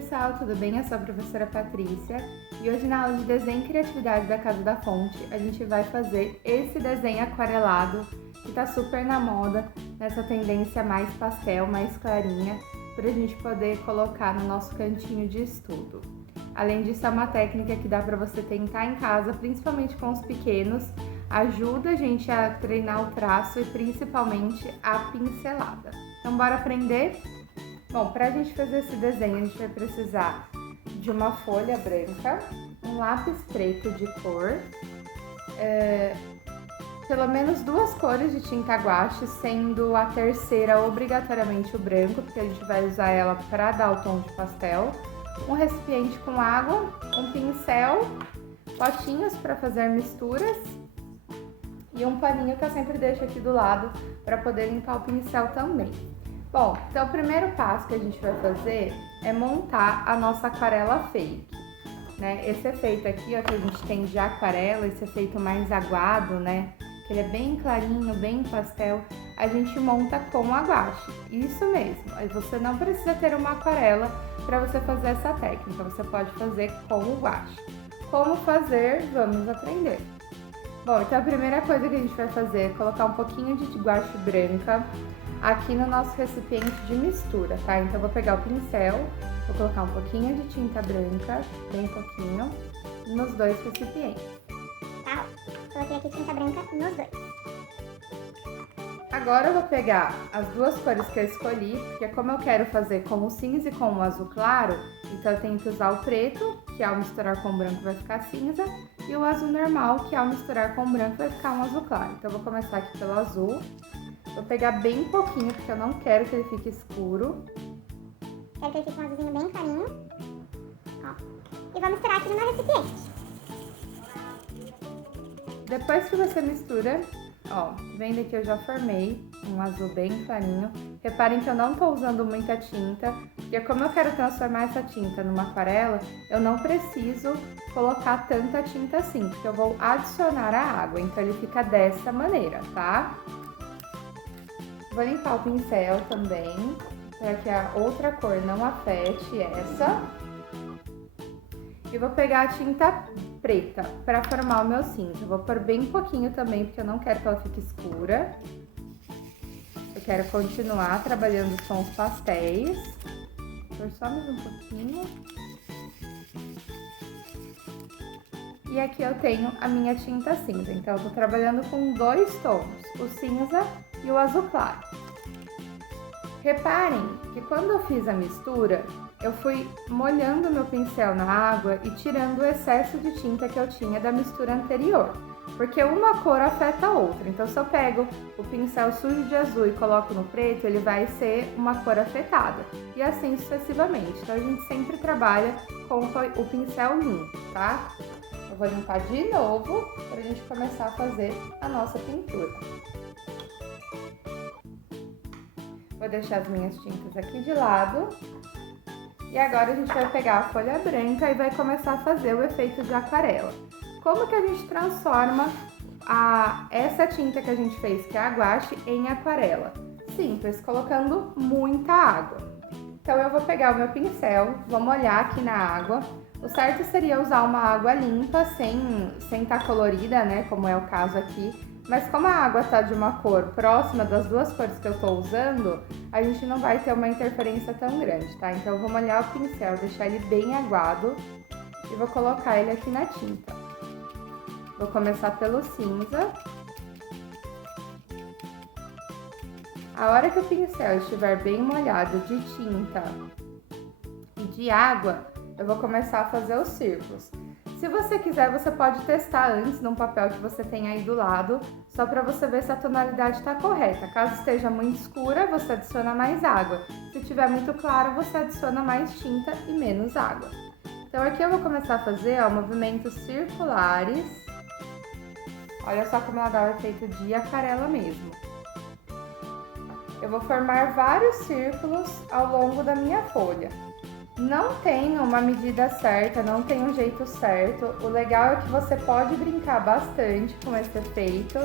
pessoal, tudo bem? Eu sou a professora Patrícia e hoje na aula de Desenho e Criatividade da Casa da Fonte a gente vai fazer esse desenho aquarelado que tá super na moda, nessa tendência mais pastel, mais clarinha, para a gente poder colocar no nosso cantinho de estudo. Além disso, é uma técnica que dá para você tentar em casa, principalmente com os pequenos, ajuda a gente a treinar o traço e principalmente a pincelada. Então bora aprender? Bom, para a gente fazer esse desenho, a gente vai precisar de uma folha branca, um lápis preto de cor, pelo menos 2 cores de tinta guache, sendo a terceira obrigatoriamente o branco, porque a gente vai usar ela para dar o tom de pastel, um recipiente com água, um pincel, potinhos para fazer misturas e um paninho que eu sempre deixo aqui do lado para poder limpar o pincel também. Bom, então o primeiro passo que a gente vai fazer é montar a nossa aquarela fake, né? Esse efeito aqui, ó, que a gente tem de aquarela, esse efeito mais aguado, né? Que ele é bem clarinho, bem pastel, a gente monta com a guache. Isso mesmo, você não precisa ter uma aquarela para você fazer essa técnica, você pode fazer com o guache. Como fazer? Vamos aprender. Bom, então a primeira coisa que a gente vai fazer é colocar um pouquinho de guache branca aqui no nosso recipiente de mistura, tá? Então eu vou pegar o pincel, vou colocar um pouquinho de tinta branca, bem pouquinho, nos 2 recipientes. Tá, coloquei aqui tinta branca nos 2. Agora eu vou pegar as 2 cores que eu escolhi, porque como eu quero fazer com o cinza e com o azul claro, então eu tenho que usar o preto, que ao misturar com o branco vai ficar cinza, e o azul normal, que ao misturar com o branco vai ficar um azul claro. Então eu vou começar aqui pelo azul. Vou pegar bem pouquinho, porque eu não quero que ele fique escuro. Quero que ele fique um azulzinho bem clarinho. Ó. E vou misturar aqui no meu recipiente. Depois que você mistura, ó, vendo que eu já formei um azul bem clarinho. Reparem que eu não tô usando muita tinta, porque como eu quero transformar essa tinta numa aquarela, eu não preciso colocar tanta tinta assim, porque eu vou adicionar a água, então ele fica dessa maneira, tá? Vou limpar o pincel também, para que a outra cor não afete essa. E vou pegar a tinta preta para formar o meu cinza. Vou pôr bem pouquinho também, porque eu não quero que ela fique escura. Eu quero continuar trabalhando os tons pastéis. Vou pôr só mais um pouquinho. E aqui eu tenho a minha tinta cinza, então eu tô trabalhando com 2 tons, o cinza e o azul claro. Reparem que quando eu fiz a mistura, eu fui molhando meu pincel na água e tirando o excesso de tinta que eu tinha da mistura anterior, porque uma cor afeta a outra. Então se eu pego o pincel sujo de azul e coloco no preto, ele vai ser uma cor afetada, e assim sucessivamente. Então a gente sempre trabalha com o pincel limpo, tá? Eu vou limpar de novo para a gente começar a fazer a nossa pintura. Vou deixar as minhas tintas aqui de lado. E agora a gente vai pegar a folha branca e vai começar a fazer o efeito de aquarela. Como que a gente transforma essa tinta que a gente fez, que é a guache, em aquarela? Simples, colocando muita água. Então eu vou pegar o meu pincel, vou molhar aqui na água. O certo seria usar uma água limpa, sem estar colorida, né, como é o caso aqui. Mas como a água tá de uma cor próxima das 2 cores que eu tô usando, a gente não vai ter uma interferência tão grande, tá? Então eu vou molhar o pincel, deixar ele bem aguado e vou colocar ele aqui na tinta. Vou começar pelo cinza. A hora que o pincel estiver bem molhado de tinta e de água, eu vou começar a fazer os círculos. Se você quiser, você pode testar antes num papel que você tem aí do lado, só para você ver se a tonalidade está correta. Caso esteja muito escura, você adiciona mais água. Se estiver muito claro, você adiciona mais tinta e menos água. Então aqui eu vou começar a fazer, ó, movimentos circulares. Olha só como ela dá o efeito de aquarela mesmo. Eu vou formar vários círculos ao longo da minha folha. Não tem uma medida certa, não tem um jeito certo. O legal é que você pode brincar bastante com esse efeito,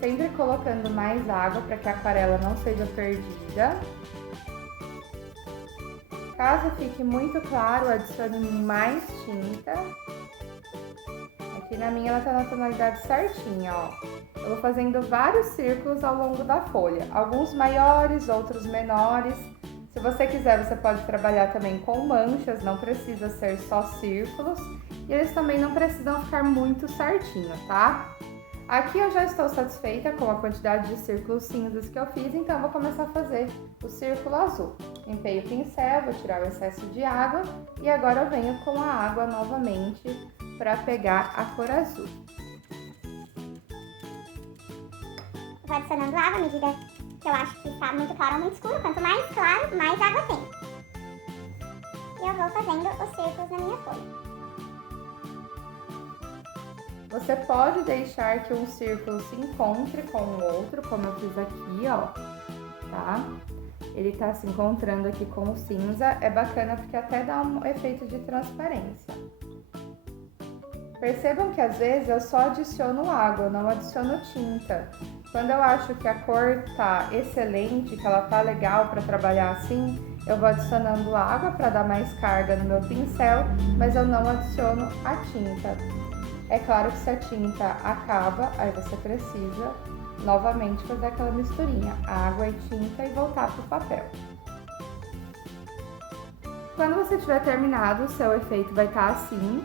sempre colocando mais água para que a aquarela não seja perdida. Caso fique muito claro, adicione mais tinta. Aqui na minha ela tá na tonalidade certinha, ó. Eu vou fazendo vários círculos ao longo da folha, alguns maiores, outros menores. Se você quiser, você pode trabalhar também com manchas, não precisa ser só círculos. E eles também não precisam ficar muito certinho, tá? Aqui eu já estou satisfeita com a quantidade de círculos cinzas que eu fiz, então eu vou começar a fazer o círculo azul. Limpei o pincel, vou tirar o excesso de água e agora eu venho com a água novamente para pegar a cor azul. Vou adicionando água à medida que eu acho que está muito claro ou muito escuro. Quanto mais claro, mais água tem. E eu vou fazendo os círculos na minha folha. Você pode deixar que um círculo se encontre com o outro, como eu fiz aqui, ó, tá? Ele tá se encontrando aqui com o cinza, é bacana porque até dá um efeito de transparência. Percebam que às vezes eu só adiciono água, não adiciono tinta. Quando eu acho que a cor tá excelente, que ela tá legal para trabalhar assim, eu vou adicionando água para dar mais carga no meu pincel, mas eu não adiciono a tinta. É claro que se a tinta acaba, aí você precisa novamente fazer aquela misturinha, água e tinta e voltar pro papel. Quando você tiver terminado, o seu efeito vai estar assim,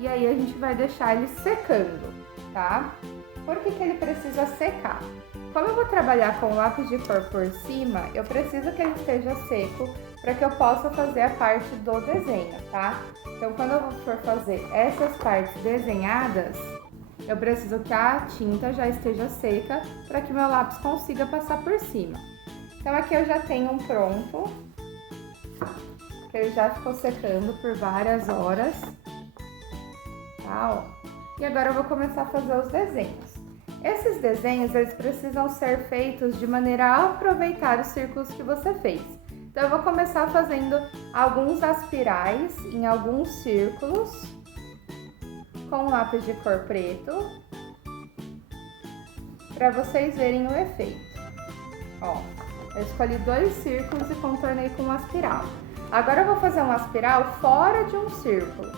e aí a gente vai deixar ele secando, tá? Por que que ele precisa secar? Como eu vou trabalhar com lápis de cor por cima, eu preciso que ele esteja seco para que eu possa fazer a parte do desenho, tá? Então, quando eu for fazer essas partes desenhadas, eu preciso que a tinta já esteja seca para que meu lápis consiga passar por cima. Então, aqui eu já tenho um pronto, que ele já ficou secando por várias horas, tá? Ó. E agora eu vou começar a fazer os desenhos. Esses desenhos, eles precisam ser feitos de maneira a aproveitar os círculos que você fez. Então, eu vou começar fazendo alguns aspirais em alguns círculos com lápis de cor preto, para vocês verem o efeito. Ó, eu escolhi 2 círculos e contornei com uma aspiral. Agora eu vou fazer uma aspiral fora de um círculo.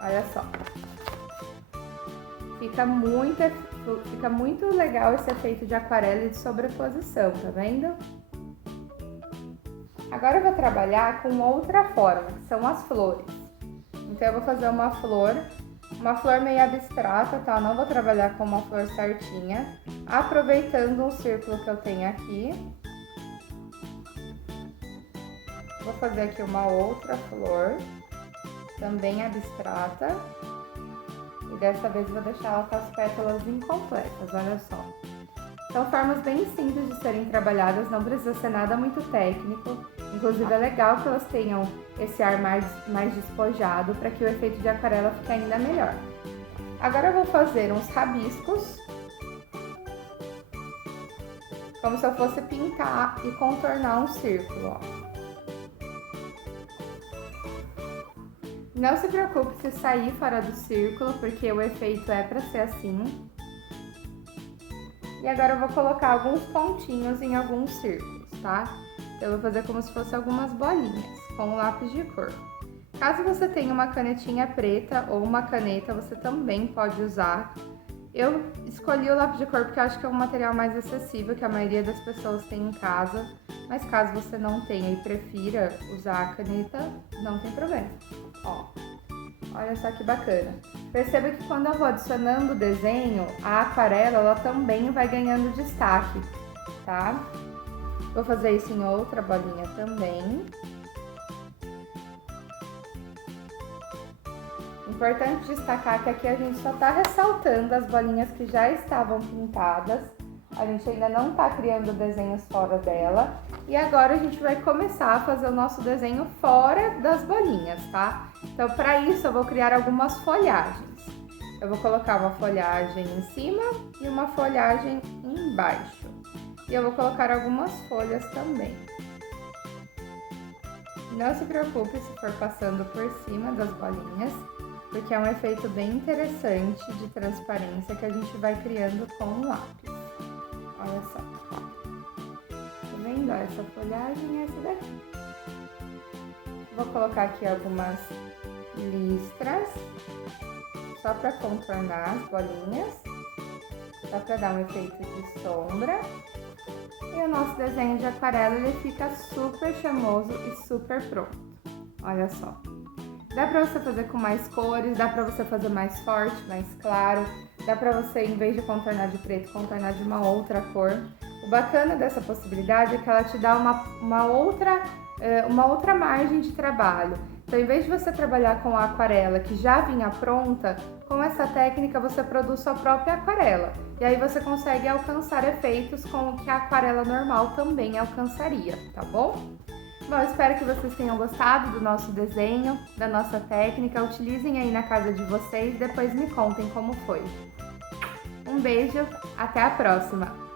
Olha só. Fica muito legal esse efeito de aquarela e de sobreposição, tá vendo? Agora eu vou trabalhar com outra forma, que são as flores. Então eu vou fazer uma flor meio abstrata, tá? Eu não vou trabalhar com uma flor certinha, aproveitando um círculo que eu tenho aqui. Vou fazer aqui uma outra flor, também abstrata. E dessa vez eu vou deixar ela com as pétalas incompletas, olha só. São formas bem simples de serem trabalhadas, não precisa ser nada muito técnico. Inclusive é legal que elas tenham esse ar mais despojado para que o efeito de aquarela fique ainda melhor. Agora eu vou fazer uns rabiscos, como se eu fosse pintar e contornar um círculo, ó. Não se preocupe se sair fora do círculo, porque o efeito é para ser assim. E agora eu vou colocar alguns pontinhos em alguns círculos, tá? Então eu vou fazer como se fosse algumas bolinhas, com o lápis de cor. Caso você tenha uma canetinha preta ou uma caneta, você também pode usar. Eu escolhi o lápis de cor porque eu acho que é um material mais acessível, que a maioria das pessoas tem em casa. Mas caso você não tenha e prefira usar a caneta, não tem problema. Ó, olha só que bacana. Perceba que quando eu vou adicionando o desenho, a aquarela ela também vai ganhando destaque, tá? Vou fazer isso em outra bolinha também. Importante destacar que aqui a gente só tá ressaltando as bolinhas que já estavam pintadas. A gente ainda não tá criando desenhos fora dela. E agora a gente vai começar a fazer o nosso desenho fora das bolinhas, tá? Então, para isso, eu vou criar algumas folhagens. Eu vou colocar uma folhagem em cima e uma folhagem embaixo. E eu vou colocar algumas folhas também. Não se preocupe se for passando por cima das bolinhas, porque é um efeito bem interessante de transparência que a gente vai criando com o lápis. Olha só. Tá vendo? vendo? Ó, essa folhagem é essa daqui. Vou colocar aqui algumas listras, só para contornar as bolinhas, só para dar um efeito de sombra. E o nosso desenho de aquarela, ele fica super charmoso e super pronto. Olha só. Dá pra você fazer com mais cores, dá pra você fazer mais forte, mais claro. Dá pra você, em vez de contornar de preto, contornar de uma outra cor. O bacana dessa possibilidade é que ela te dá uma outra margem de trabalho. Então, em vez de você trabalhar com a aquarela que já vinha pronta, com essa técnica você produz sua própria aquarela. E aí você consegue alcançar efeitos com o que a aquarela normal também alcançaria, tá bom? Bom, eu espero que vocês tenham gostado do nosso desenho, da nossa técnica. Utilizem aí na casa de vocês, depois me contem como foi. Um beijo, até a próxima!